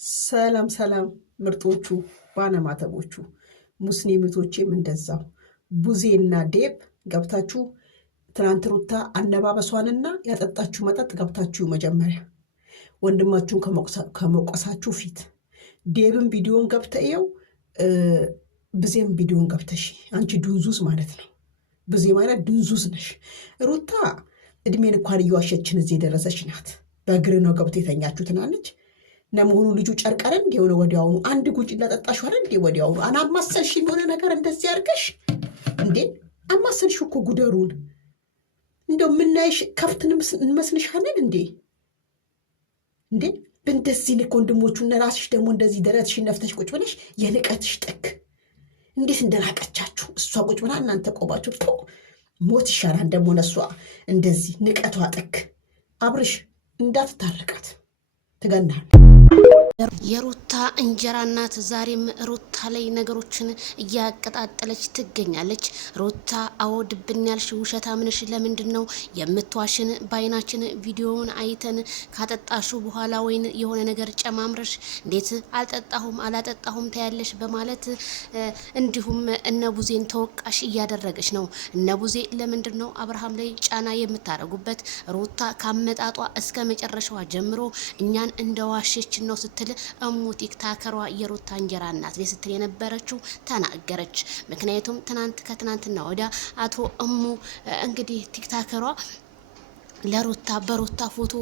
ሰላም ሰላም ምርጦቹ ባነማተቦቹ ሙስሊምቶቼም እንደዛው ቡዜና ዴብ ገብታችሁ ትናንት ሩታ አነባበሷንና ያጠጣችሁ መጠጥ ገብታችሁ መጀመሪያ ወንድማችሁን ከመቆሳችሁ ፊት ዴብን ቪዲዮን ገብተየው ብዜም ቪዲዮን ገብተሽ አንቺ ድንዙዝ ማለት ነው። ብዜ ማለት ድንዙዝ ነሽ። ሩታ እድሜን እንኳን እየዋሸችን እዚህ የደረሰች ናት። በእግር ነው ገብቶ የተኛችሁ ትናለች። ነመሆኑ ልጁ ጨርቀረን እንደሆነ ወዲያውኑ አንድ ጉጭ ለጠጣሽ ወረ እንዴ ወዲያውኑ አናማሰልሽ የሆነ ነገር እንደዚህ አድርገሽ እንዴ አማሰልሽ እኮ ጉደሩን እንደው ምናይሽ ከፍትን እንመስልሻለን እንዴ እንዴ በእንደዚህ ልክ ወንድሞቹና ራስሽ ደግሞ እንደዚህ ደረትሽ ነፍተሽ ቁጭ ብለሽ የንቀትሽ ጥግ እንዴት እንደናቀቻችሁ እሷ ቁጭ ብላ እናንተ ቆባችሁ ሞት ይሻላል። ደግሞ ነሷ እንደዚህ ንቀቷ ጥግ አብርሽ እንዳትታረቃት ትገናል። የሩታ እንጀራ እናት ዛሬም ሩታ ላይ ነገሮችን እያቀጣጠለች ትገኛለች። ሩታ አወድብን ያልሽ ውሸታም ነሽ፣ ለምንድነው የምትዋሽን? በአይናችን ቪዲዮውን አይተን ካጠጣሹ በኋላ ወይን የሆነ ነገር ጨማምረሽ እንዴት አልጠጣሁም አላጠጣሁም ታያለሽ በማለት እንዲሁም እነቡዜን ተወቃሽ እያደረገች ነው። እነቡዜ ለምንድነው አብርሃም ላይ ጫና የምታረጉበት? ሩታ ካመጣጧ እስከ መጨረሻዋ ጀምሮ እኛን እንደዋሸች ነው ስትል እሙ ቲክታከሯ የሩታ እንጀራ እናት ስትል የነበረችው ተናገረች። ምክንያቱም ከትናንትና ወዲያ አቶ እሙ እንግዲህ ቲክታከሯ ለሩታ በሩታ ፎቶ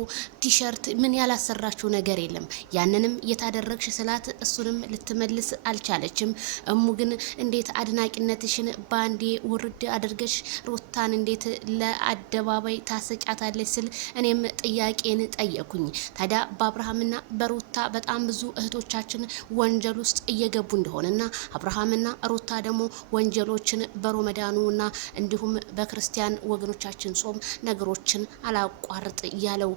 ቲሸርት ምን ያላሰራችው ነገር የለም። ያንንም የታደረግሽ ስላት እሱንም ልትመልስ አልቻለችም። እሙ ግን እንዴት አድናቂነትሽን ባንዴ ውርድ አድርገሽ ሩታን እንዴት ለአደባባይ ታሰጫታለች ስል እኔም ጥያቄን ጠየኩኝ። ታዲያ በአብርሃምና በሩታ በጣም ብዙ እህቶቻችን ወንጀል ውስጥ እየገቡ እንደሆነና አብርሃምና ሩታ ደግሞ ወንጀሎችን በሮመዳኑና እንዲሁም በክርስቲያን ወገኖቻችን ጾም ነገሮችን አላቋርጥ ያለው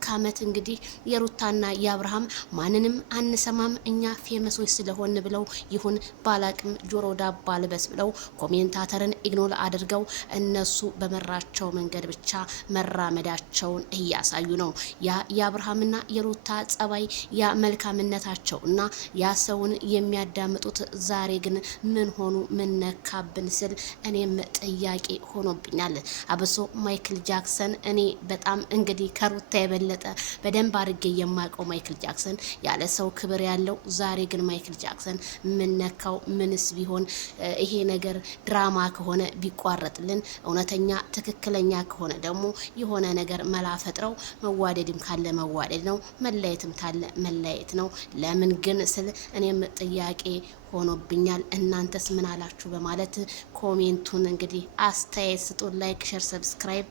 ከአመት እንግዲህ የሩታና የአብርሃም ማንንም አንሰማም እኛ ፌመሶች ስለሆን ብለው ይሁን ባላቅም ጆሮ ዳባ ልበስ ብለው ኮሜንታተርን ኢግኖር አድርገው እነሱ በመራቸው መንገድ ብቻ መራመዳቸውን እያሳዩ ነው። ያ የአብርሃምና የሩታ ጸባይ ያ መልካምነታቸውና ያ ሰውን የሚያዳምጡት ዛሬ ግን ምን ሆኑ ምን ነካብን ስል እኔም ጥያቄ ሆኖብኛል። አብሶ ማይክል ጃክሰን እኔ በጣም እንግዲህ ከሩታ የበለጠ በደንብ አድርጌ የማውቀው ማይክል ጃክሰን ያለ ሰው ክብር ያለው፣ ዛሬ ግን ማይክል ጃክሰን ምን ነካው? ምንስ ቢሆን ይሄ ነገር ድራማ ከሆነ ቢቋረጥልን፣ እውነተኛ ትክክለኛ ከሆነ ደግሞ የሆነ ነገር መላፈጥረው መዋደድም ካለ መዋደድ ነው፣ መለየትም ካለ መለየት ነው። ለምን ግን ስል እኔም ጥያቄ ሆኖብኛል። እናንተስ ምን አላችሁ? በማለት ኮሜንቱን እንግዲህ አስተያየት ስጡን። ላይክ፣ ሼር፣ ሰብስክራይብ